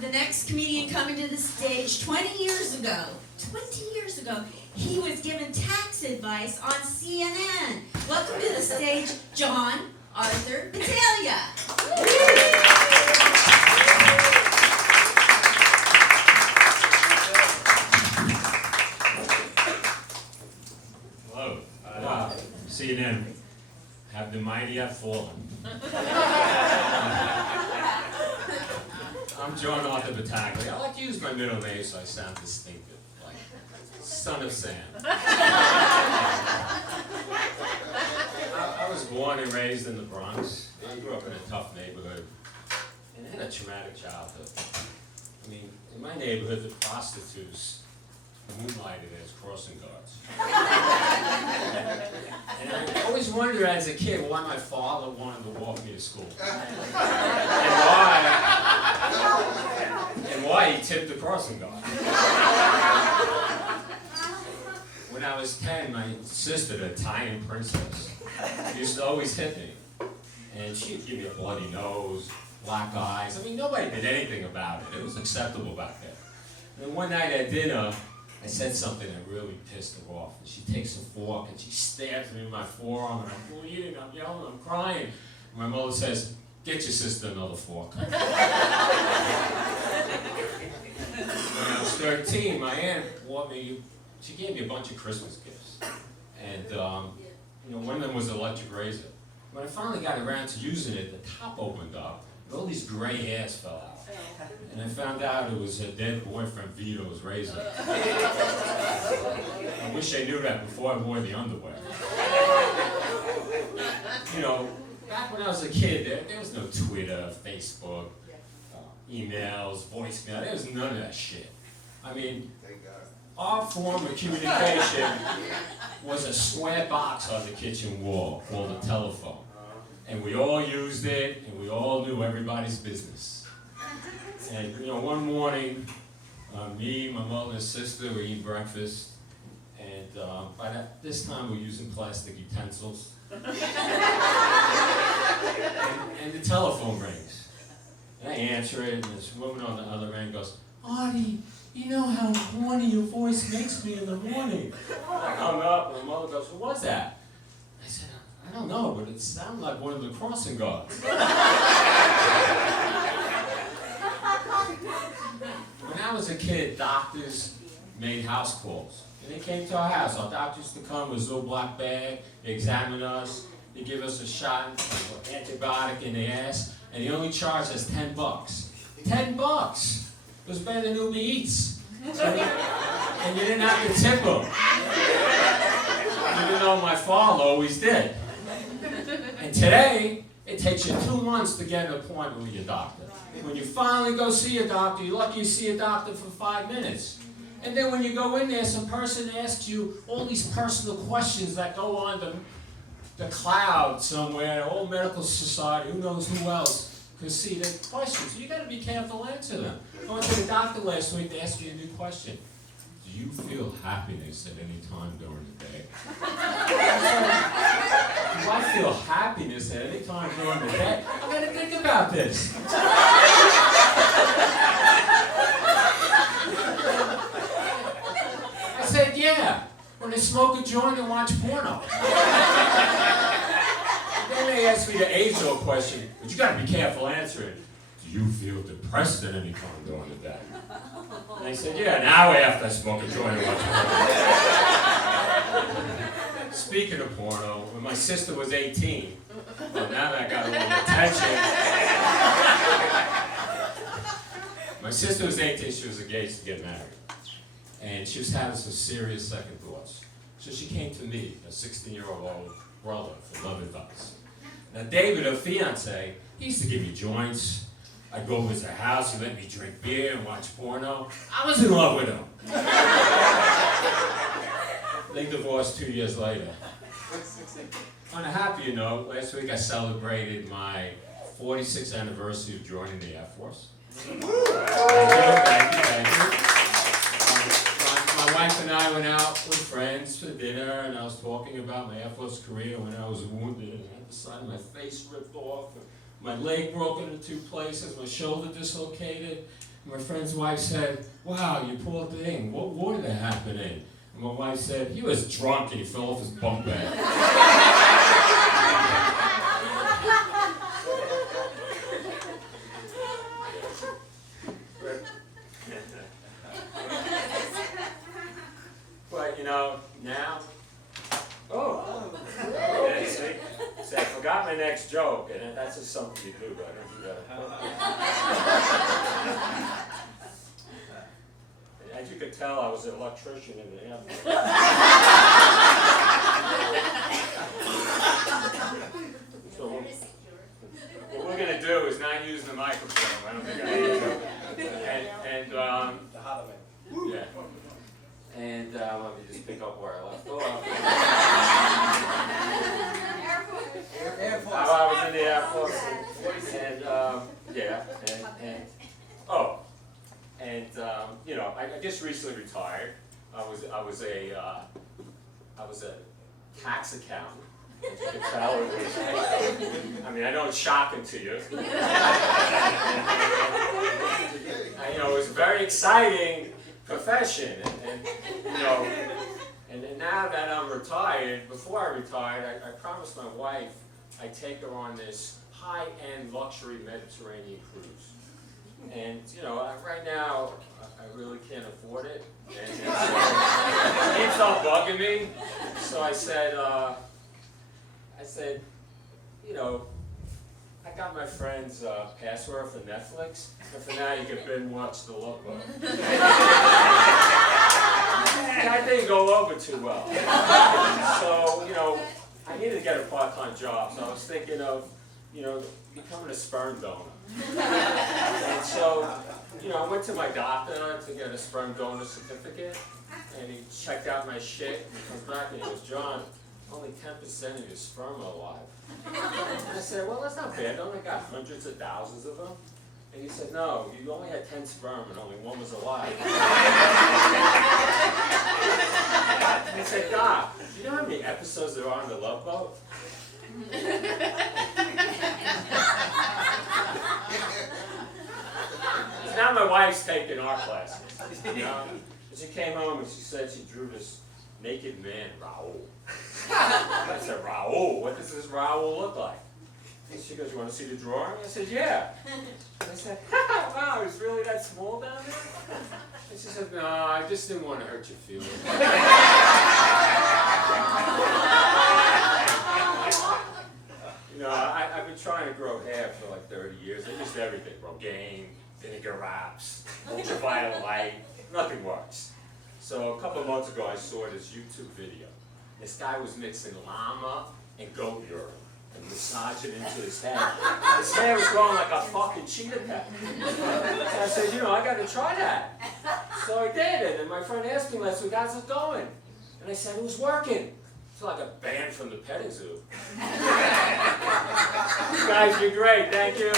have the next comedian coming to the stage. 20 years ago, he was given tax advice on CNN. Welcome to the stage, John Arthur Battaglia. Hello. CNN. Have the mighty have fallen. I'm John Arthur Battaglia. I like to use my middle name so I sound distinctive, like Son of Sam. I was born and raised in the Bronx. I grew up in a tough neighborhood and had a traumatic childhood. I mean, in my neighborhood, the prostitutes moonlighted as crossing guards. And I always wondered as a kid why my father wanted to walk me to school. And why he tipped the crossing guard. When I was 10, my sister, the Italian princess, used to always hit me. And she'd give me a bloody nose, black eyes. I mean, nobody did anything about it. It was acceptable back then. And one night at dinner, I said something that really pissed her off. And she takes a fork and she stabs me in my forearm, and I'm bleeding, I'm yelling, I'm crying. And my mother says, "Get your sister another fork." When I was 13, my aunt she gave me a bunch of Christmas gifts. And one of them was an electric razor. When I finally got around to using it, the top opened up, and all these gray hairs fell out. And I found out it was her dead boyfriend Vito's razor. I wish I knew that before I wore the underwear. Back when I was a kid, there was no Twitter, Facebook, emails, voicemail. There was none of that shit. I mean, our form of communication was a square box on the kitchen wall called a telephone. And we all used it, and we all knew everybody's business. And one morning, me, my mother, and sister were eating breakfast, and by this time we're using plastic utensils. and the telephone rings. And I answer it, and this woman on the other end goes, "Artie, you know how horny your voice makes me in the morning." I hung up, and my mother goes, "Who was that?" I said, "I don't know, but it sounded like one of the crossing guards." When I was a kid, doctors made house calls. And they came to our house. Our doctors used to come with a little black bag, they examine us, they give us a shot of antibiotic in the ass, and they only charged us $10. $10! It was better than Uber Eats. And you didn't have to tip them. Even though my father always did. And today, it takes you 2 months to get an appointment with your doctor. When you finally go see a doctor, you're lucky you see a doctor for 5 minutes. And then when you go in there, some person asks you all these personal questions that go on the cloud somewhere, old medical society, who knows who else can see the questions. So you got to be careful to answer them. I went to the doctor last week to ask you a new question. Do you feel happiness at any time during the day? Do I feel happiness at any time during the day? I got to think about this. I said, yeah, when I smoke a joint and watch porno. Then they asked me the age-old question, but you got to be careful answering. Do you feel depressed at any time during the day? And I said, yeah, an hour after I smoke a joint and watch porno. Speaking of porno, when my sister was 18, well, now that I got a little attention. My sister was 18, she was engaged to get married. And she was having some serious second thoughts. So she came to me, a 16-year-old brother, for love advice. Now David, her fiance, he used to give me joints. I'd go over to her house, he'd let me drink beer and watch porno. I was in love with him. They divorced 2 years later. On a happier note, last week I celebrated my 46th anniversary of joining the Air Force. Thank you. My wife and I went out with friends for dinner, and I was talking about my Air Force career when I was wounded and had the side of my face ripped off, and my leg broken in 2 places, my shoulder dislocated, My friend's wife said, "Wow, you poor thing, what water did that happen in?" And my wife said, "He was drunk and he fell off his bunk bed." But you know, now, yeah, see, I forgot my next joke, and that's just something you do, but I don't do that. As you could tell, I was an electrician in the airport. So what we're going to do is not use the microphone. I don't think I need to. Yeah. And let me just pick up where I left off. I was in the Air Force. And you know, I just recently retired. I was a tax accountant. As you can tell, I mean, I know it's shocking to you. You know, it was a very exciting profession, and you know, and now that I'm retired, before I retired, I promised my wife I'd take her on this high-end luxury Mediterranean cruise. And you know, right now I really can't afford it, and it's all bugging me. So I said, you know, I got my friend's password for Netflix, and for now you can binge watch The Love Boat. That didn't go over too well. So, you know, I needed to get a part-time job, so I was thinking of, you know, becoming a sperm donor. And so, you know, I went to my doctor to get a sperm donor certificate, and he checked out my shit, and he comes back and he goes, "John, only 10% of your sperm are alive." And I said, "Well, that's not bad. Don't I got hundreds of thousands of them?" And he said, "No, you only had 10 sperm and only one was alive." And I said, "Doc, do you know how many episodes there are on The Love Boat?" Now my wife's taking art classes. You know? And she came home and she said she drew this naked man, Raoul. I said, "Raoul? What does this Raoul look like?" And she goes, "You want to see the drawing?" I said, "Yeah." And I said, "Wow, he's really that small down there?" And she said, "No, I just didn't want to hurt your feelings." You know, I've been trying to grow hair for like 30 years. I used everything, Rogaine, vinegar wraps, ultraviolet light, nothing works. So a couple of months ago I saw this YouTube video. This guy was mixing llama and goat urine and massaging into his hair. His hair was growing like a fucking cheetah pet. So I said, you know, I got to try that. So I did it, and my friend asked me last week, "How's it going?" And I said, "It was working." It's like a band from the petting zoo. You guys, you're great. Thank you.